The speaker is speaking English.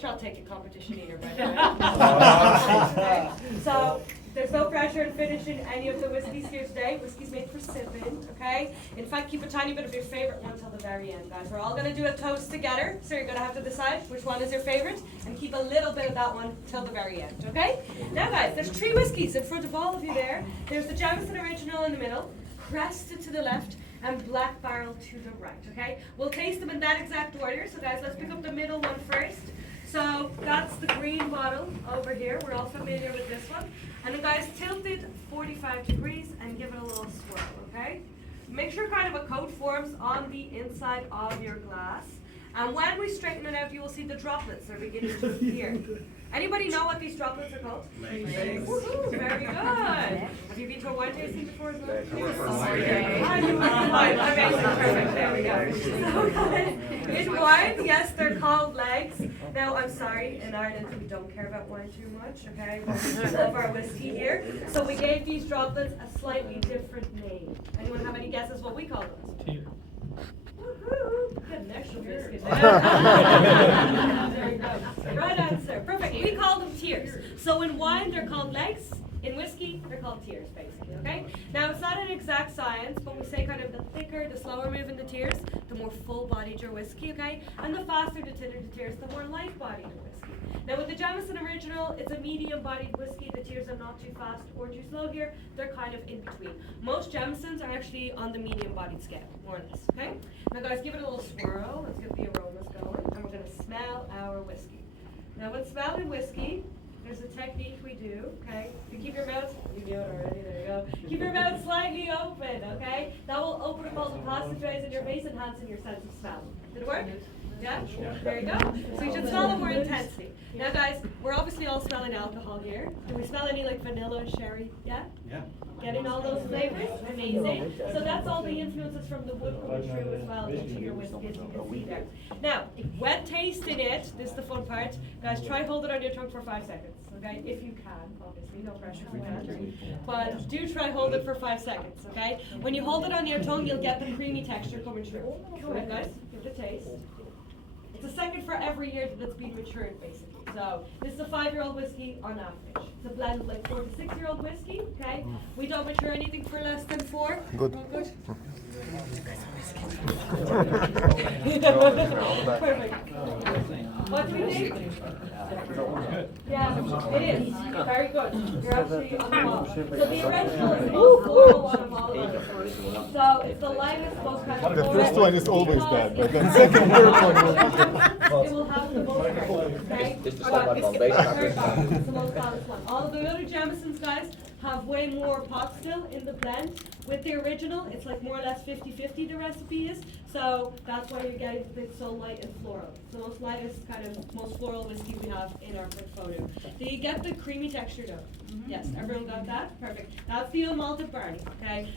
Sure, I'll take a competition either, by the way. So, there's no pressure in finishing any of the whiskies here today. Whiskey's made for sipping, okay? In fact, keep a tiny bit of your favorite one till the very end, guys. We're all gonna do a toast together, so you're gonna have to decide which one is your favorite, and keep a little bit of that one till the very end, okay? Now, guys, there's 3 whiskies in front of all of you there. There's the Jameson Original in the middle, Crested to the left, and Black Barrel to the right, okay? We'll taste them in that exact order, so guys, let's pick up the middle one first. So that's the green bottle over here. We're all familiar with this one. And then guys, tilt it 45 degrees and give it a little swirl, okay? Make sure kind of a coat forms on the inside of your glass. And when we straighten it out, you will see the droplets are beginning to appear. Anybody know what these droplets are called? Legs. Woohoo, very good. Have you been to a wine tasting before as well? Amazing, perfect, there we go. In wine, yes, they're called legs. Now, I'm sorry, in Ireland we don't care about wine too much, okay? We love our whiskey here. So we gave these droplets a slightly different name. Anyone have any guesses what we call them? Tear. Woohoo! Get an extra biscuit. There you go. Right answer. Perfect. We call them tears. So in wine, they're called legs. In whiskey, they're called tears, basically, okay? Now, it's not an exact science, but we say kind of the thicker, the slower moving the tears, the more full-bodied your whiskey, okay? And the faster the thinner the tears, the more light-bodied your whiskey. Now, with the Jameson Original, it's a medium-bodied whiskey. The tears are not too fast or too slow here. They're kind of in between. Most Jamesons are actually on the medium-bodied scale, more or less, okay? Now, guys, give it a little swirl. Let's get the aromas going, and we're going to smell our whiskey. Now, when smelling whiskey, there's a technique we do, okay? You keep your mouth, you do it already, there you go. Keep your mouth slightly open, okay? That will open up all the passageways in your face, enhancing your sense of smell. Did it work? Yeah? There you go. So you should smell it more intensely. Now guys, we're obviously all smelling alcohol here. Do we smell any like vanilla, sherry? Yeah? Yeah. Getting all those flavors? Amazing. So that's all the influences from the wood coming through as well into your whiskey, as you can see there. Now, when tasting it, this is the fun part, guys, try hold it on your tongue for 5 seconds, okay? If you can, obviously, no pressure if you can't. But do try hold it for 5 seconds, okay? When you hold it on your tongue, you'll get the creamy texture coming through. Go ahead, guys, give it a taste. It's a second for every year that it's been matured, basically. So this is a 5-year-old whiskey on average. It's a blend of like 4 to 6-year-old whiskey. Okay, we don't mature anything for less than 4. Good. All good. Perfect. What do we think? Yeah, it is. Very good. You're actually on the ball. So the original is the most floral one of all of them. So it's the lightest, most kind of The floral first one is always because bad, but the second, third one it will have the most flavor, okay? It's the But second one, basically. it's the most balanced one. All of the other Jamesons, guys, have way more pot still in the blend. With the original, it's like more or less 50-50 the recipe is. So that's why you're getting it's so light and floral. It's the most lightest kind of most floral whiskey we have in our portfolio. Do you get the creamy texture though? Yes, everyone got that? Perfect. That's the unmalted barley, okay?